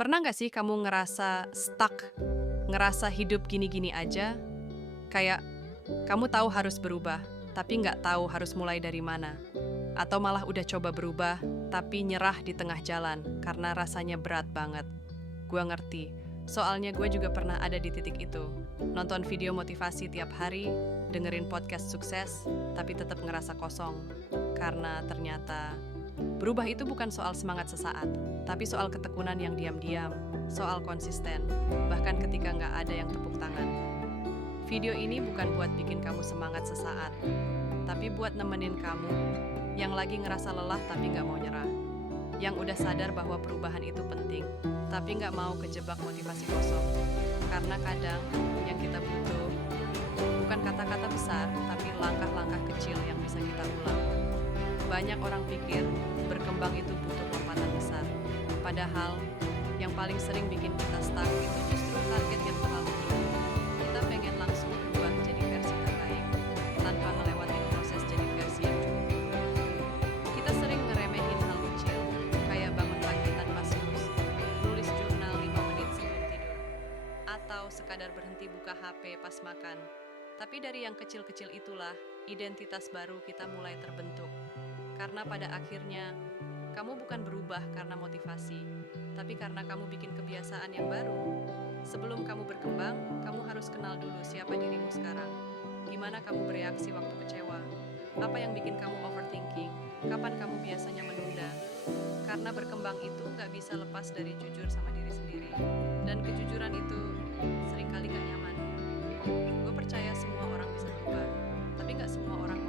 Pernah nggak sih kamu ngerasa stuck, ngerasa hidup gini-gini aja, kayak kamu tahu harus berubah, tapi nggak tahu harus mulai dari mana? Atau malah udah coba berubah, tapi nyerah di tengah jalan karena rasanya berat banget. Gua ngerti, soalnya gue juga pernah ada di titik itu. Nonton video motivasi tiap hari, dengerin podcast sukses, tapi tetap ngerasa kosong. Karena ternyata berubah itu bukan soal semangat sesaat, tapi soal ketekunan yang diam-diam, soal konsisten, bahkan ketika nggak ada yang tepuk tangan. Video ini bukan buat bikin kamu semangat sesaat, tapi buat nemenin kamu yang lagi ngerasa lelah tapi nggak mau nyerah. Yang udah sadar bahwa perubahan itu penting, tapi nggak mau kejebak motivasi kosong. Karena kadang yang kita butuh bukan kata-kata besar, tapi langkah-langkah kecil yang bisa kita ulang. Banyak orang pikir berkembang itu butuh lompatan besar. Padahal yang paling sering bikin kita stuck itu justru target yang terlalu tinggi. Kita pengen langsung berubah jadi versi terbaik tanpa ngelewatin proses jadi versi yang cukup. Kita sering ngeremehin hal kecil, kayak bangun pagi tanpa snooze, nulis jurnal 5 menit sebelum tidur, atau sekadar berhenti buka HP pas makan. Tapi dari yang kecil-kecil itulah, identitas baru kita mulai terbentuk. Karena pada akhirnya, kamu bukan berubah karena motivasi, tapi karena kamu bikin kebiasaan yang baru. Sebelum kamu berkembang, kamu harus kenal dulu siapa dirimu sekarang. Gimana kamu bereaksi waktu kecewa? Apa yang bikin kamu overthinking? Kapan kamu biasanya menunda? Karena berkembang itu nggak bisa lepas dari jujur sama diri sendiri. Dan kejujuran itu seringkali nggak nyaman. Gue percaya semua orang bisa berubah, tapi nggak semua orang